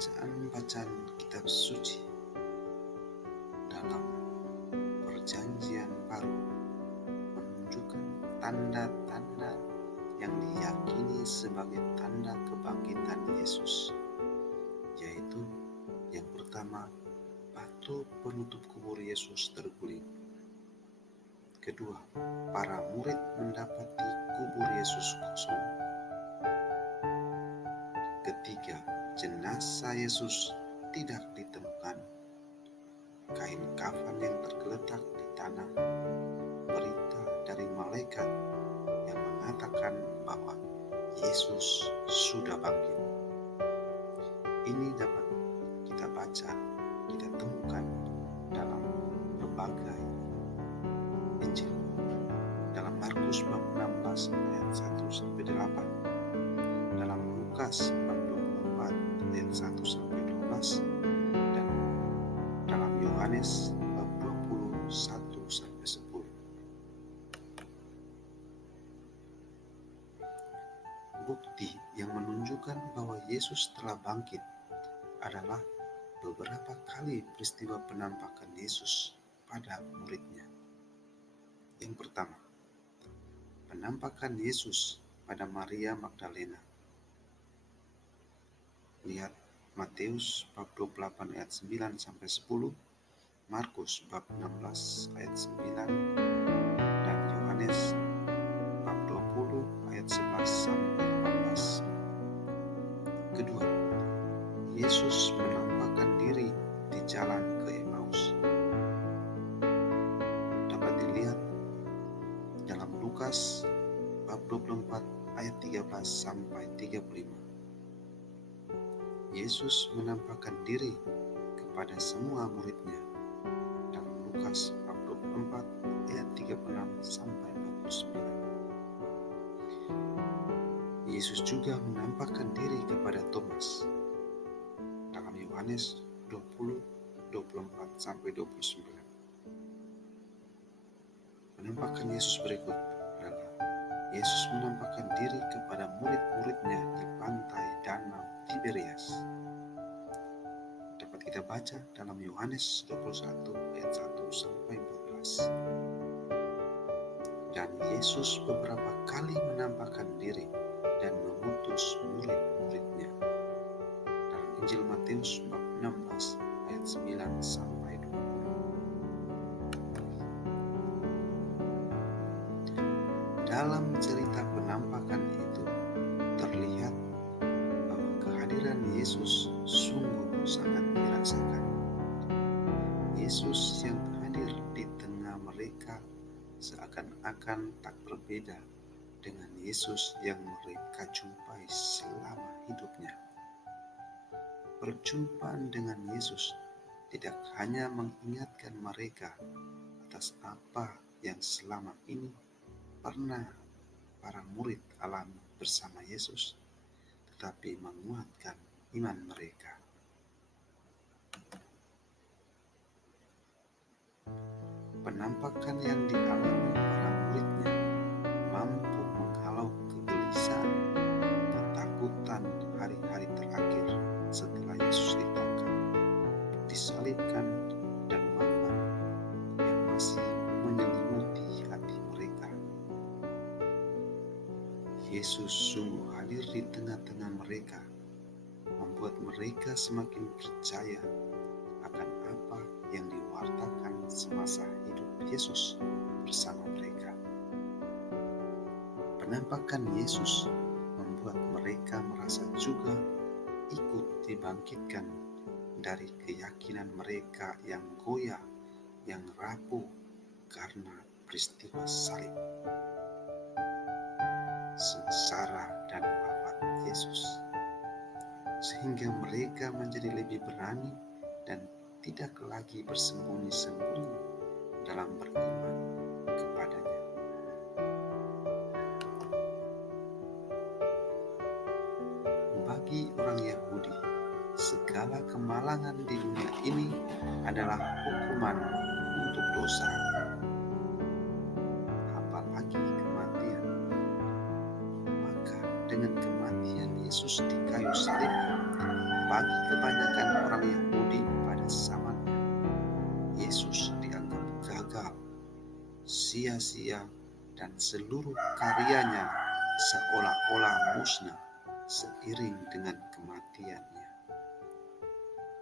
Bacaan kitab suci dalam Perjanjian Baru menunjukkan tanda-tanda yang diyakini sebagai tanda kebangkitan Yesus, yaitu yang pertama, batu penutup kubur Yesus terguling. Kedua, para murid mendapati kubur Yesus kosong. Ketiga, jenazah Yesus tidak ditemukan. Kain kafan yang tergeletak di tanah. Berita dari malaikat yang mengatakan bahwa Yesus sudah bangkit. Ini dapat kita baca, kita temukan dalam berbagai Injil. Dalam Markus bab 16 ayat 1-8, dalam Lukas bab 24 ayat 1-12, dan dalam Yohanes bab 21-10. Bukti yang menunjukkan bahwa Yesus telah bangkit adalah beberapa kali peristiwa penampakan Yesus pada muridnya. Yang pertama, penampakan Yesus pada Maria Magdalena. Lihat Matius bab 28 ayat 9-10, Markus bab 16 ayat 9, dan Yohanes bab 20 ayat 11-18. Kedua, Yesus menampakkan diri di jalan ke Emmaus. Dapat dilihat dalam Lukas bab 24 ayat 13-35. Yesus menampakkan diri kepada semua muridnya dalam Lukas bab 24 ayat 36-49. Yesus juga menampakkan diri kepada Thomas dalam Yohanes 20, 24-29. Penampakan Yesus berikut adalah Yesus menampakkan diri kepada murid-muridnya di pantai Danau Tiberias. Dapat kita baca dalam Yohanes 21 ayat 1-14. Dan Yesus beberapa kali menampakkan diri dan mengutus murid-muridnya. Dalam Injil Matius bab 16 ayat 9-20. Dalam cerita penampakan itu terlihat bahwa kehadiran Yesus sungguh sangat dirasakan. Yesus yang hadir di tengah mereka seakan-akan tak berbeda dengan Yesus yang mereka jumpai selama hidupnya. Perjumpaan dengan Yesus tidak hanya mengingatkan mereka atas apa yang selama ini pernah para murid alami bersama Yesus, tetapi menguatkan iman mereka. Penampakan yang dialami para muridnya mampu menghalau kegelisahan, ketakutan hari-hari terakhir setelah Yesus ditangkap, disalibkan, dan wafat yang masih menyelimuti hati mereka. Yesus sungguh hadir di tengah-tengah mereka, membuat mereka semakin percaya akan apa yang diwartakan semasa hidup Yesus bersama mereka. Penampakan Yesus membuat mereka merasa juga ikut dibangkitkan dari keyakinan mereka yang goyah, yang rapuh karena peristiwa salib, sengsara, dan wafat Yesus, sehingga mereka menjadi lebih berani dan tidak lagi bersembunyi-sembunyi dalam beriman kepadanya. Bagi orang Yahudi, segala kemalangan di dunia ini adalah hukuman untuk dosa, apalagi kematian. Maka dengan kematian Yesus di kayu salib, bagi kebanyakan orang Yahudi pada zamannya, Yesus dianggap gagal, sia-sia, dan seluruh karyanya seolah-olah musnah seiring dengan kematiannya.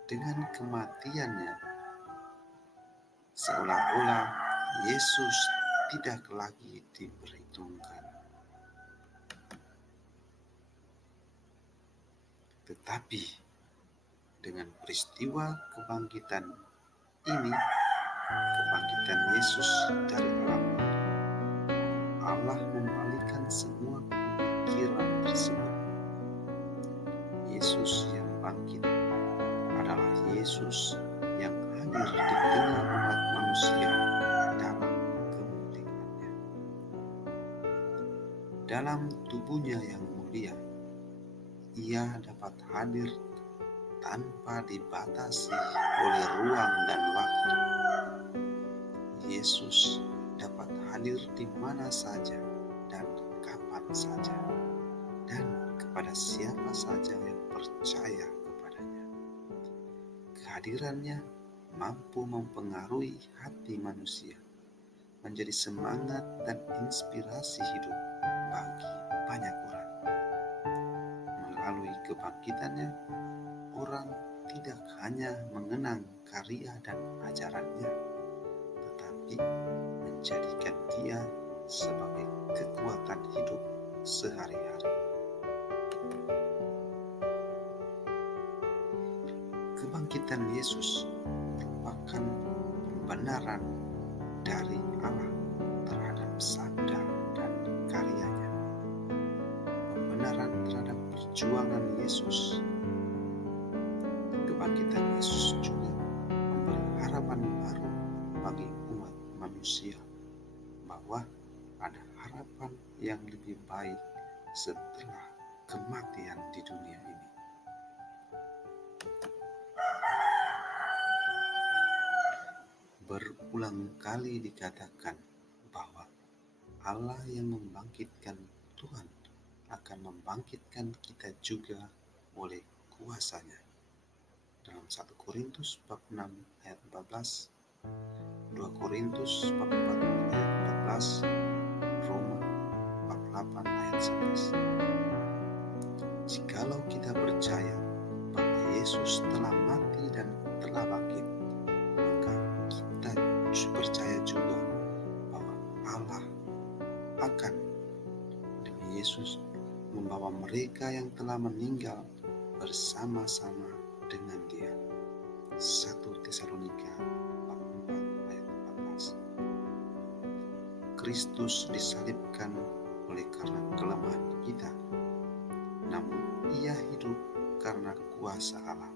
Dengan kematiannya, seolah-olah Yesus tidak lagi diperhitungkan. Tetapi dengan peristiwa kebangkitan ini, kebangkitan Yesus dari alam, Allah membalikkan semua pemikiran tersebut. Yesus yang bangkit adalah Yesus yang hadir di tengah umat manusia dalam kemuliaannya. Dalam tubuhnya yang mulia, Ia dapat hadir tanpa dibatasi oleh ruang dan waktu. Yesus dapat hadir di mana saja dan kapan saja, dan kepada siapa saja yang percaya kepadanya. Kehadirannya mampu mempengaruhi hati manusia, menjadi semangat dan inspirasi hidup bagi banyak orang. Melalui kebangkitannya, orang tidak hanya mengenang karya dan ajarannya, tetapi menjadikan dia sebagai kekuatan hidup sehari-hari. Kebangkitan Yesus merupakan pembenaran dari Allah terhadap sabda dan karyanya. Pembenaran terhadap perjuangan Yesus. Kebangkitan Yesus juga memberi harapan baru bagi umat manusia bahwa ada harapan yang lebih baik setelah kematian di dunia ini. Berulang kali dikatakan bahwa Allah yang membangkitkan Tuhan akan membangkitkan kita juga oleh kuasa-Nya. Dalam 1 Korintus bab 6 ayat 14, 2 Korintus bab 4 ayat 14, Roma bab 8 ayat 11. Jikalau kita percaya bahwa Yesus telah mati dan telah bangkit, maka kita percaya juga bahwa Allah akan demi Yesus membawa mereka yang telah meninggal bersama-sama dengan Dia. 1 Tesalonika 4 ayat 14. Kristus disalibkan oleh karena kelemahan kita, namun Ia hidup karena kuasa Allah.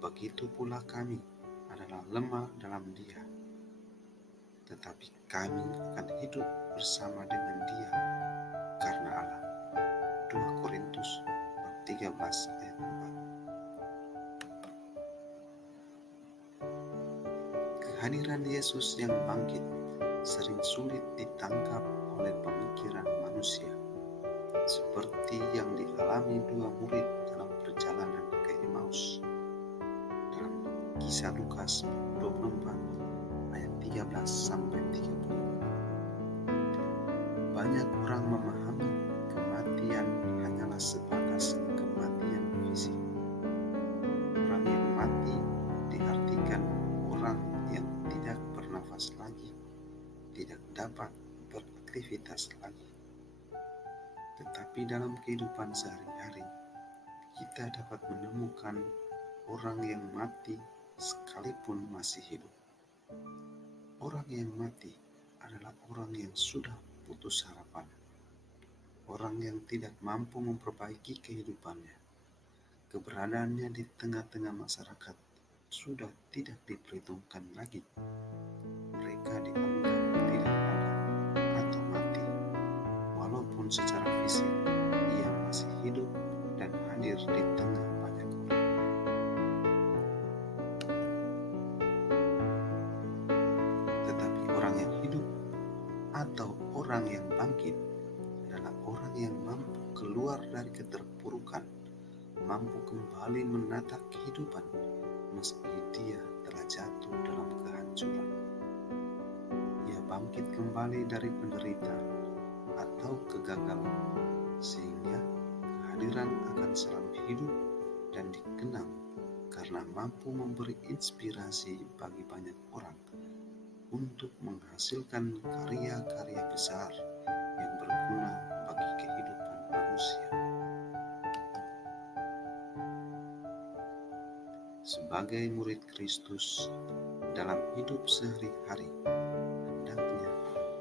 Begitu pula kami adalah lemah dalam Dia, tetapi kami akan hidup bersama dengan Dia karena Allah. 2 Korintus bab 13 ayat 4. Kehadiran Yesus yang bangkit sering sulit ditangkap oleh pemikiran manusia, seperti yang dialami dua murid dalam perjalanan ke Emmaus. Dalam Kisah Lukas 24 ayat 13 sampai 30. Banyak orang memahami kematian hanyalah sebatas kematian fisik. Orang yang mati diartikan orang yang tidak bernafas lagi, tidak dapat beraktivitas lagi. Tetapi dalam kehidupan sehari-hari, kita dapat menemukan orang yang mati sekalipun masih hidup. Orang yang mati adalah orang yang sudah putus harapan, orang yang tidak mampu memperbaiki kehidupannya. Keberadaannya di tengah-tengah masyarakat sudah tidak diperhitungkan lagi. Mereka dianggap tidak ada atau mati, walaupun secara fisik ia masih hidup dan hadir di tengah banyak orang. Tetapi orang yang hidup atau orang yang bangkit adalah orang yang mampu keluar dari keterpurukan mampu kembali menata kehidupan meski dia telah jatuh dalam kehancuran. Ia bangkit kembali dari penderitaan atau kegagalan, sehingga kehadiran akan selalu hidup dan dikenang karena mampu memberi inspirasi bagi banyak orang untuk menghasilkan karya-karya besar yang berguna bagi kehidupan manusia. Sebagai murid Kristus dalam hidup sehari-hari, hendaknya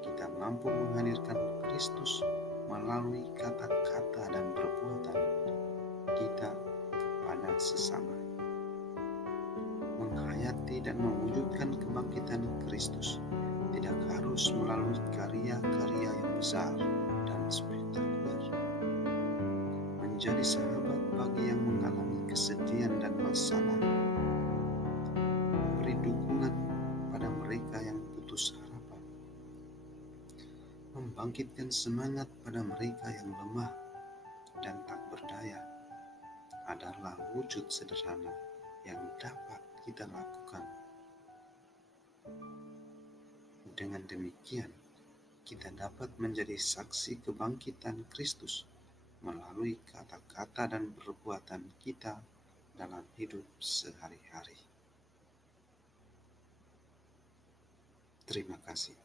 kita mampu menghadirkan Kristus melalui kata-kata dan perbuatan kita kepada sesama. Menghayati dan mewujudkan kebangkitan Kristus tidak harus melalui karya-karya yang besar dan spektakuler. Menjadi sahabat bagi yang mengalami kesedihan dan masalah, beri dukungan pada mereka yang putus harapan, membangkitkan semangat pada mereka yang lemah dan tak berdaya adalah wujud sederhana yang dapat kita lakukan. Dengan demikian, kita dapat menjadi saksi kebangkitan Kristus melalui kata-kata dan perbuatan kita dalam hidup sehari-hari. Terima kasih.